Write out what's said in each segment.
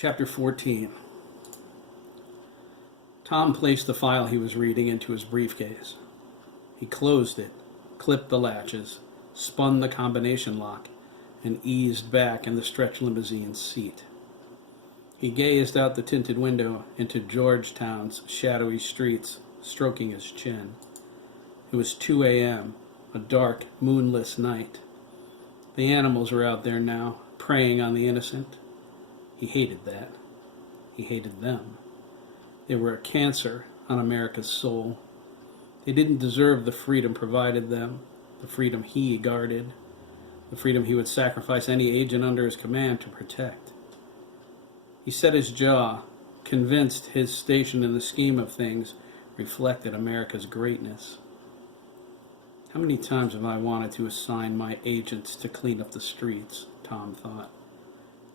Chapter 14. Tom placed the file he was reading into his briefcase. He closed it, clipped the latches, spun the combination lock, and eased back in the stretch limousine's seat. He gazed out the tinted window into Georgetown's shadowy streets, stroking his chin. It was 2 a.m., a dark, moonless night. The animals were out there now, preying on the innocent. He hated that. He hated them. They were a cancer on America's soul. They didn't deserve the freedom provided them, the freedom he guarded, the freedom he would sacrifice any agent under his command to protect. He set his jaw, convinced his station in the scheme of things reflected America's greatness. How many times have I wanted to assign my agents to clean up the streets, Tom thought.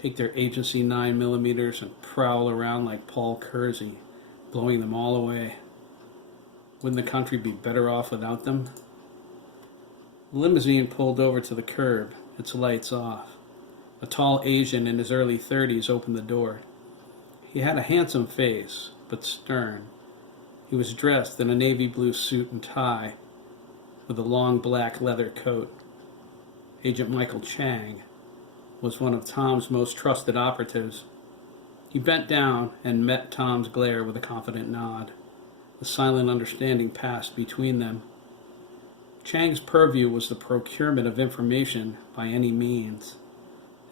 Take their agency 9mm and prowl around like Paul Kersey, blowing them all away. Wouldn't the country be better off without them? The limousine pulled over to the curb, its lights off. A tall Asian in his early 30s opened the door. He had a handsome face, but stern. He was dressed in a navy blue suit and tie, with a long black leather coat. Agent Michael Chang was one of Tom's most trusted operatives. He bent down and met Tom's glare with a confident nod. A silent understanding passed between them. Chang's purview was the procurement of information by any means.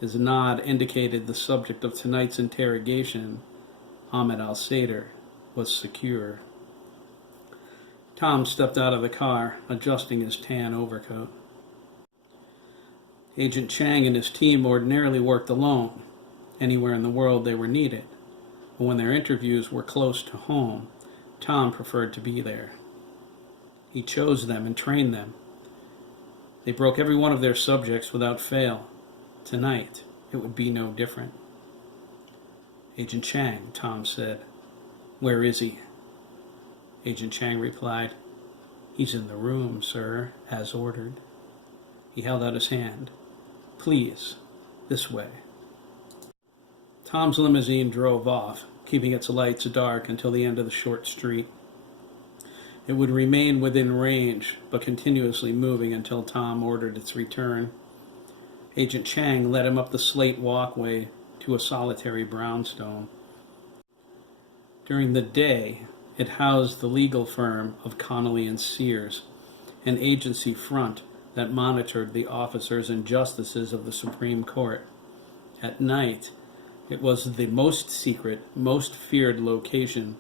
His nod indicated the subject of tonight's interrogation, Ahmed al-Sadr, was secure. Tom stepped out of the car, adjusting his tan overcoat. Agent Chang and his team ordinarily worked alone. Anywhere in the world they were needed. But when their interviews were close to home, Tom preferred to be there. He chose them and trained them. They broke every one of their subjects without fail. Tonight, it would be no different. Agent Chang, Tom said. Where is he? Agent Chang replied, He's in the room, sir, as ordered. He held out his hand. Please, this way. Tom's limousine drove off, keeping its lights dark until the end of the short street. It would remain within range, but continuously moving until Tom ordered its return. Agent Chang led him up the slate walkway to a solitary brownstone. During the day, it housed the legal firm of Connolly and Sears, an agency front that monitored the officers and justices of the Supreme Court. At night, it was the most secret, most feared location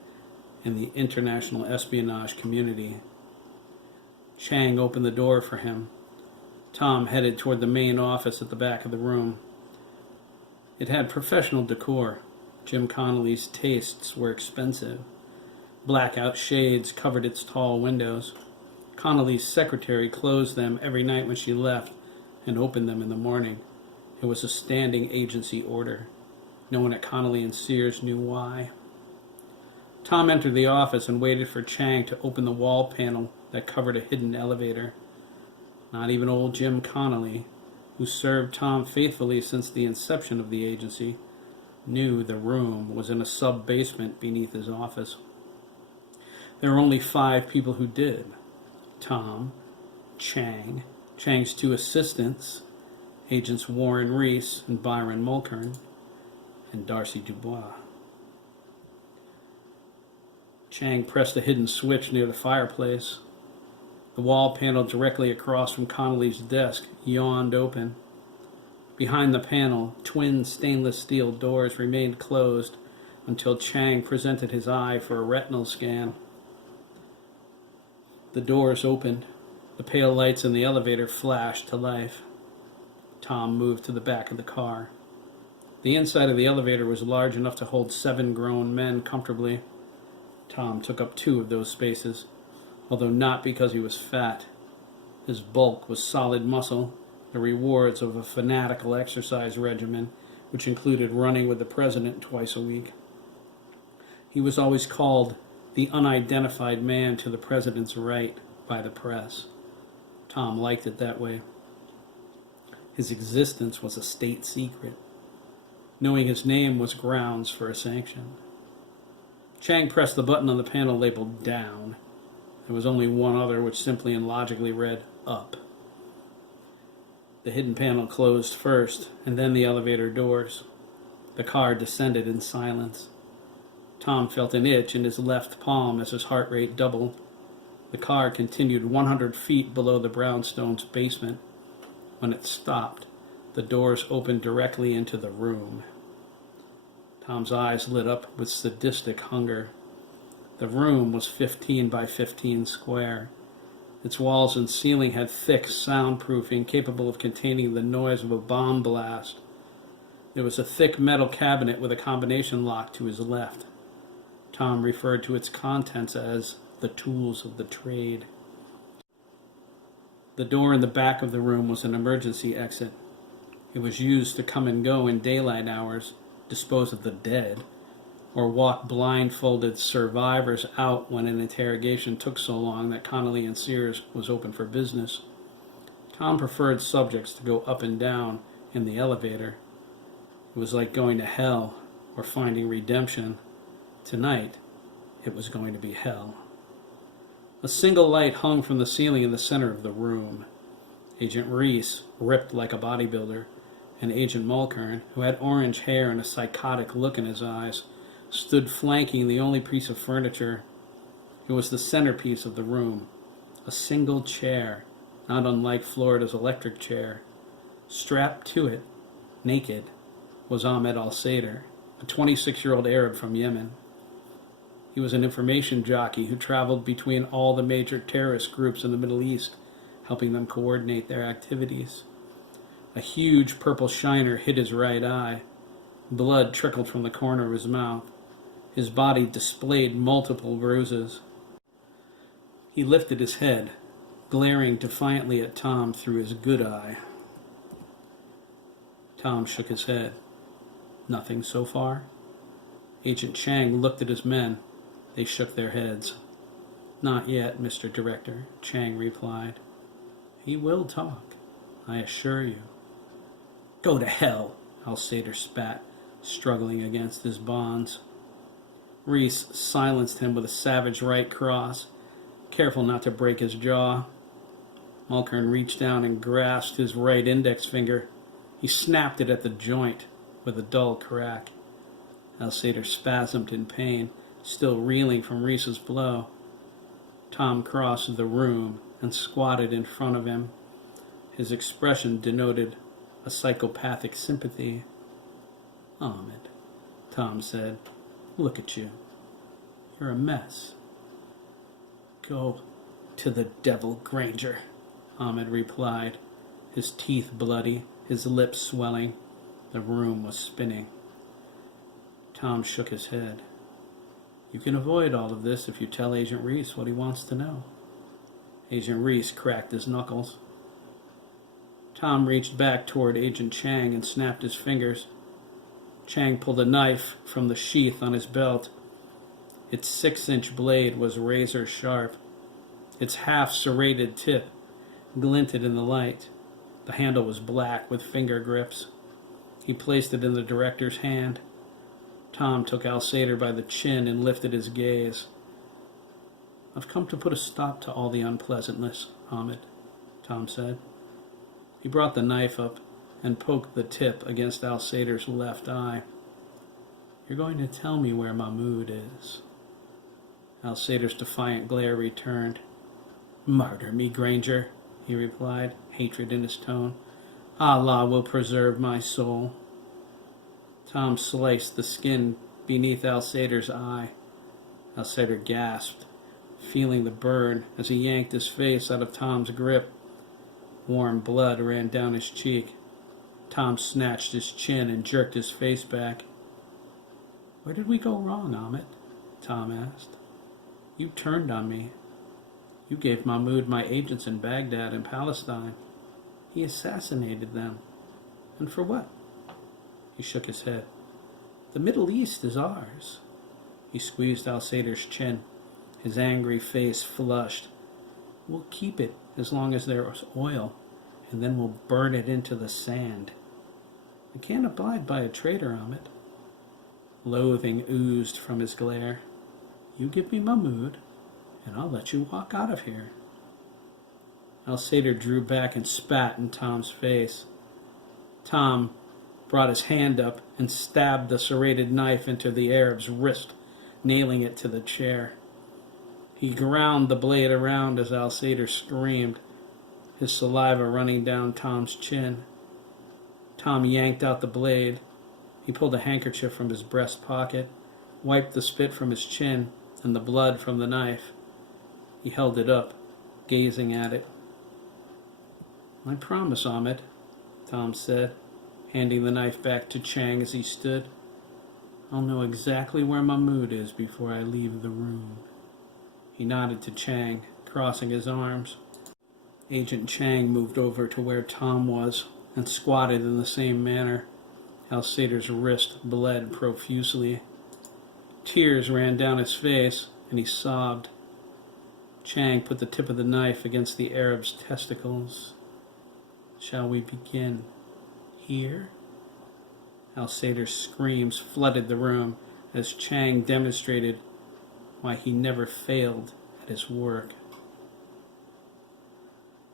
in the international espionage community. Chang opened the door for him. Tom headed toward the main office at the back of the room. It had professional decor. Jim Connolly's tastes were expensive. Blackout shades covered its tall windows. Connolly's secretary closed them every night when she left and opened them in the morning. It was a standing agency order. No one at Connolly and Sears knew why. Tom entered the office and waited for Chang to open the wall panel that covered a hidden elevator. Not even old Jim Connolly, who served Tom faithfully since the inception of the agency, knew the room was in a sub-basement beneath his office. There were only 5 people who did. Tom, Chang, Chang's 2 assistants, Agents Warren Reese and Byron Mulkern, and Darcy Dubois. Chang pressed a hidden switch near the fireplace. The wall panel directly across from Connolly's desk yawned open. Behind the panel, twin stainless steel doors remained closed until Chang presented his eye for a retinal scan. The doors opened. The pale lights in the elevator flashed to life. Tom moved to the back of the car. The inside of the elevator was large enough to hold 7 grown men comfortably. Tom took up 2 of those spaces, although not because he was fat. His bulk was solid muscle, the rewards of a fanatical exercise regimen, which included running with the president twice a week. He was always called the unidentified man to the president's right by the press. Tom liked it that way. His existence was a state secret. Knowing his name was grounds for a sanction. Chang pressed the button on the panel labeled down. There was only one other, which simply and logically read up. The hidden panel closed first, and then the elevator doors. The car descended in silence. Tom felt an itch in his left palm as his heart rate doubled. The car continued 100 feet below the brownstone's basement. When it stopped, the doors opened directly into the room. Tom's eyes lit up with sadistic hunger. The room was 15 by 15 square. Its walls and ceiling had thick soundproofing capable of containing the noise of a bomb blast. There was a thick metal cabinet with a combination lock to his left. Tom referred to its contents as the tools of the trade. The door in the back of the room was an emergency exit. It was used to come and go in daylight hours, dispose of the dead, or walk blindfolded survivors out when an interrogation took so long that Connolly and Sears was open for business. Tom preferred subjects to go up and down in the elevator. It was like going to hell or finding redemption. Tonight, it was going to be hell. A single light hung from the ceiling in the center of the room. Agent Reese, ripped like a bodybuilder, and Agent Mulkern, who had orange hair and a psychotic look in his eyes, stood flanking the only piece of furniture. It was the centerpiece of the room, a single chair, not unlike Florida's electric chair. Strapped to it, naked, was Ahmed al-Sadr, a 26-year-old Arab from Yemen. He was an information jockey who traveled between all the major terrorist groups in the Middle East, helping them coordinate their activities. A huge purple shiner hid his right eye. Blood trickled from the corner of his mouth. His body displayed multiple bruises. He lifted his head, glaring defiantly at Tom through his good eye. Tom shook his head. Nothing so far? Agent Chang looked at his men. They shook their heads. Not yet, Mr. Director, Chang replied. He will talk, I assure you. Go to hell, al-Sadr spat, struggling against his bonds. Reese silenced him with a savage right cross, careful not to break his jaw. Mulkern reached down and grasped his right index finger. He snapped it at the joint with a dull crack. Al-Sadr spasmed in pain, still reeling from Reese's blow. Tom crossed the room and squatted in front of him. His expression denoted a psychopathic sympathy. Ahmed, Tom said, look at you. You're a mess. Go to the devil, Granger, Ahmed replied, his teeth bloody, his lips swelling. The room was spinning. Tom shook his head. You can avoid all of this if you tell Agent Reese what he wants to know. Agent Reese cracked his knuckles. Tom reached back toward Agent Chang and snapped his fingers. Chang pulled a knife from the sheath on his belt. Its 6-inch blade was razor sharp. Its half-serrated tip glinted in the light. The handle was black with finger grips. He placed it in the director's hand. Tom took al-Sadr by the chin and lifted his gaze. I've come to put a stop to all the unpleasantness, Ahmed, Tom said. He brought the knife up and poked the tip against al-Sadr's left eye. You're going to tell me where Mahmoud is. Al-Sadr's defiant glare returned. Murder me, Granger, he replied, hatred in his tone. Allah will preserve my soul. Tom sliced the skin beneath al-Sadr's eye. Al-Sadr gasped, feeling the burn as he yanked his face out of Tom's grip. Warm blood ran down his cheek. Tom snatched his chin and jerked his face back. Where did we go wrong, Ahmed? Tom asked. You turned on me. You gave Mahmoud my agents in Baghdad and Palestine. He assassinated them. And for what? He shook his head. The Middle East is ours. He squeezed al-Sadr's chin. His angry face flushed. We'll keep it as long as there is oil, and then we'll burn it into the sand. I can't abide by a traitor, Ahmed. Loathing oozed from his glare. You give me Mahmoud, and I'll let you walk out of here. Al-Sadr drew back and spat in Tom's face. Tom brought his hand up and stabbed the serrated knife into the Arab's wrist, nailing it to the chair. He ground the blade around as Al-Sadr screamed, his saliva running down Tom's chin. Tom yanked out the blade. He pulled a handkerchief from his breast pocket, wiped the spit from his chin and the blood from the knife. He held it up, gazing at it. I promise, Ahmed, Tom said, handing the knife back to Chang as he stood. I'll know exactly where Mahmoud is before I leave the room. He nodded to Chang, crossing his arms. Agent Chang moved over to where Tom was and squatted in the same manner. Al-Sadr's wrist bled profusely. Tears ran down his face, and he sobbed. Chang put the tip of the knife against the Arab's testicles. Shall we begin here? Al-Sadr's screams flooded the room as Chang demonstrated why he never failed at his work.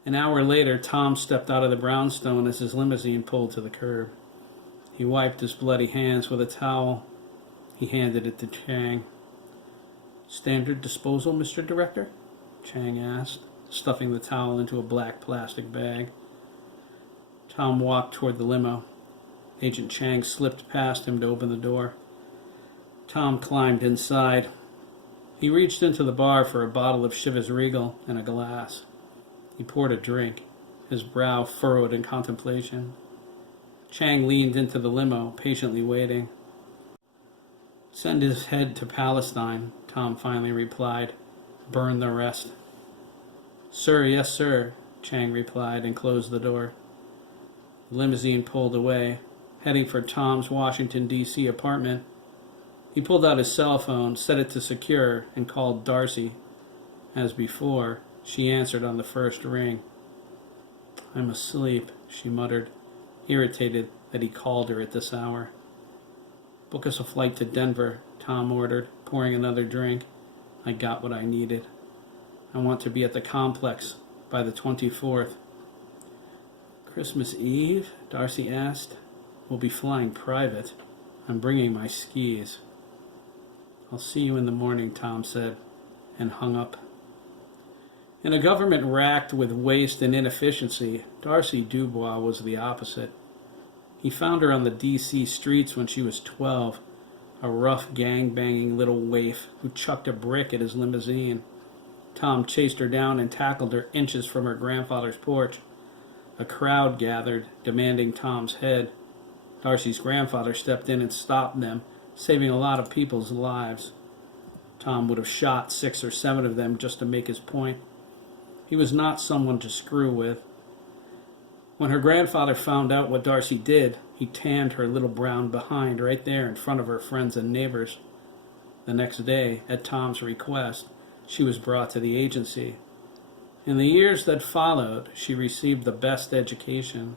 An hour later, Tom stepped out of the brownstone as his limousine pulled to the curb. He wiped his bloody hands with a towel. He handed it to Chang. Standard disposal, Mr. Director? Chang asked, stuffing the towel into a black plastic bag. Tom walked toward the limo. Agent Chang slipped past him to open the door. Tom climbed inside. He reached into the bar for a bottle of Chivas Regal and a glass. He poured a drink, his brow furrowed in contemplation. Chang leaned into the limo, patiently waiting. Send his head to Palestine, Tom finally replied. Burn the rest. Sir, yes, sir, Chang replied and closed the door. The limousine pulled away, heading for Tom's Washington, D.C. apartment. He pulled out his cell phone, set it to secure, and called Darcy. As before, she answered on the first ring. I'm asleep, she muttered, irritated that he called her at this hour. Book us a flight to Denver, Tom ordered, pouring another drink. I got what I needed. I want to be at the complex by the 24th. Christmas Eve? Darcy asked. We'll be flying private. I'm bringing my skis. I'll see you in the morning, Tom said, and hung up. In a government racked with waste and inefficiency, Darcy Dubois was the opposite. He found her on the D.C. streets when she was 12, a rough, gang-banging little waif who chucked a brick at his limousine. Tom chased her down and tackled her inches from her grandfather's porch. A crowd gathered, demanding Tom's head. Darcy's grandfather stepped in and stopped them, saving a lot of people's lives. Tom would have shot 6 or 7 of them just to make his point. He was not someone to screw with. When her grandfather found out what Darcy did, he tanned her little brown behind right there in front of her friends and neighbors. The next day, at Tom's request, she was brought to the agency. In the years that followed, she received the best education.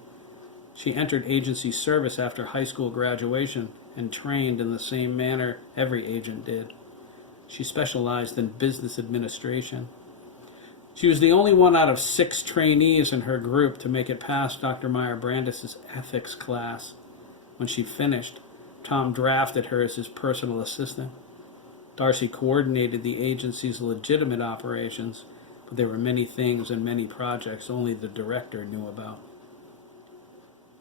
She entered agency service after high school graduation and trained in the same manner every agent did. She specialized in business administration. She was the only one out of 6 trainees in her group to make it past Dr. Meyer Brandis' ethics class. When she finished, Tom drafted her as his personal assistant. Darcy coordinated the agency's legitimate operations, but there were many things and many projects only the director knew about.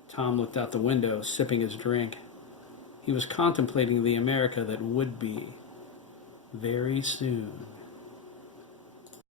Tom looked out the window, sipping his drink. He was contemplating the America that would be very soon.